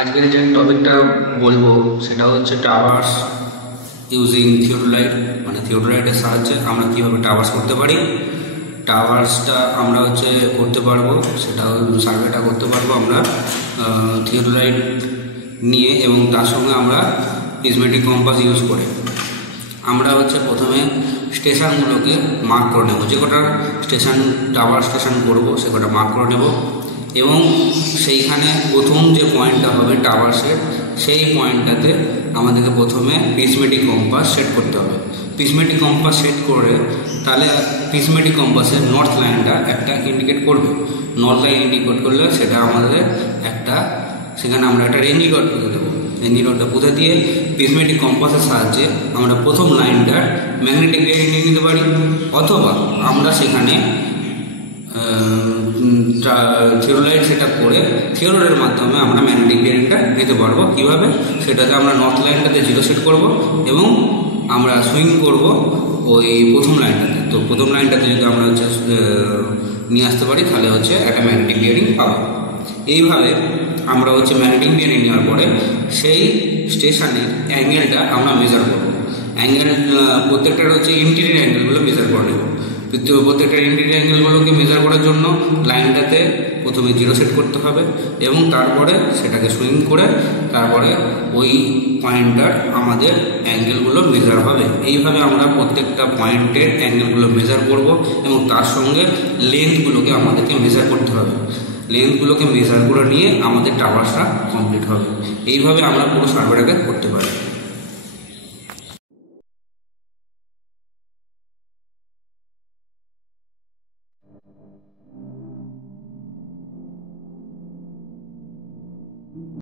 আজকের যে টপিকটা বলবো সেটা হচ্ছে টাওয়ার্স ইউজিং থিওডোলাইট। মানে থিওডোলাইটের সাহায্যে আমরা কীভাবে টাওয়ার্স করতে পারি। টাওয়ার্সটা আমরা করতে পারবো, সেটা সার্ভেটা করতে পারবো আমরা থিওডোলাইট নিয়ে, এবং তার সঙ্গে আমরা প্রিজমেটিক কম্পাস ইউজ করে আমরা প্রথমে স্টেশনগুলোকে মার্ক করে নেব। যে কটা স্টেশন টাওয়ার স্টেশন করবো সে কটা মার্ক করে নেব, এবং সেইখানে প্রথম যে পয়েন্টটা হবে টাওয়ার্সের, সেই পয়েন্টটাতে আমাদেরকে প্রথমে প্রিজমেটিক কম্পাস সেট করতে হবে। প্রিজমেটিক কম্পাস সেট করে তাহলে প্রিজমেটিক কম্পাসের নর্থ লাইনটা একটা ইন্ডিকেট করবে। নর্থ লাইন ইন্ডিকেট করলে সেটা আমাদের সেখানে আমরা একটা রেঞ্জি রড পুঁতে দেবো। রেঞ্জি রডটা পুঁতে দিয়ে প্রিজমেটিক কম্পাসের সাহায্যে আমরা প্রথম লাইনটার ম্যাগনেটিক বেয়ারিং নিয়ে নিতে পারি, অথবা আমরা সেখানে থিওডোলাইট সেট আপ করে থিওডোলাইটের মাধ্যমে আমরা ম্যাগনেটিক বেয়ারিংটা নিতে পারবো। কীভাবে? সেটাতে আমরা নর্থ লাইনটাতে 0 সেট করব এবং আমরা সুইং করব ওই প্রথম লাইনটাতে। তো প্রথম লাইনটাতে যদি আমরা নিয়ে আসতে পারি তাহলে একটা ম্যাগনেটিক বেয়ারিং পাবো। এইভাবে আমরা ম্যাগনেটিক বেয়ারিং নেওয়ার পরে সেই স্টেশনের অ্যাঙ্গেলটা আমরা মেজার করবো। অ্যাঙ্গেল প্রত্যেকটার ইন্টিরিয়র অ্যাঙ্গেলগুলো মেজার করে নেব। প্রত্যেকটা ইন্টিরিয়র অ্যাঙ্গেলগুলোকে মেজার করার জন্য লাইনটাতে প্রথমে 0 সেট করতে হবে, এবং তারপরে সেটাকে সুইং করে তারপরে ওই পয়েন্টটার আমাদের অ্যাঙ্গেলগুলো মেজার হবে। এইভাবে আমরা প্রত্যেকটা পয়েন্টের অ্যাঙ্গেলগুলো মেজার করব, এবং তার সঙ্গে লেন্থগুলোকে আমাদেরকে মেজার করতে হবে। লেন্থগুলোকে মেজার করে নিয়ে আমাদের টাওয়ারটা কমপ্লিট হবে। এইভাবে আমরা পুরো সার্ভেটাকে করতে পারি।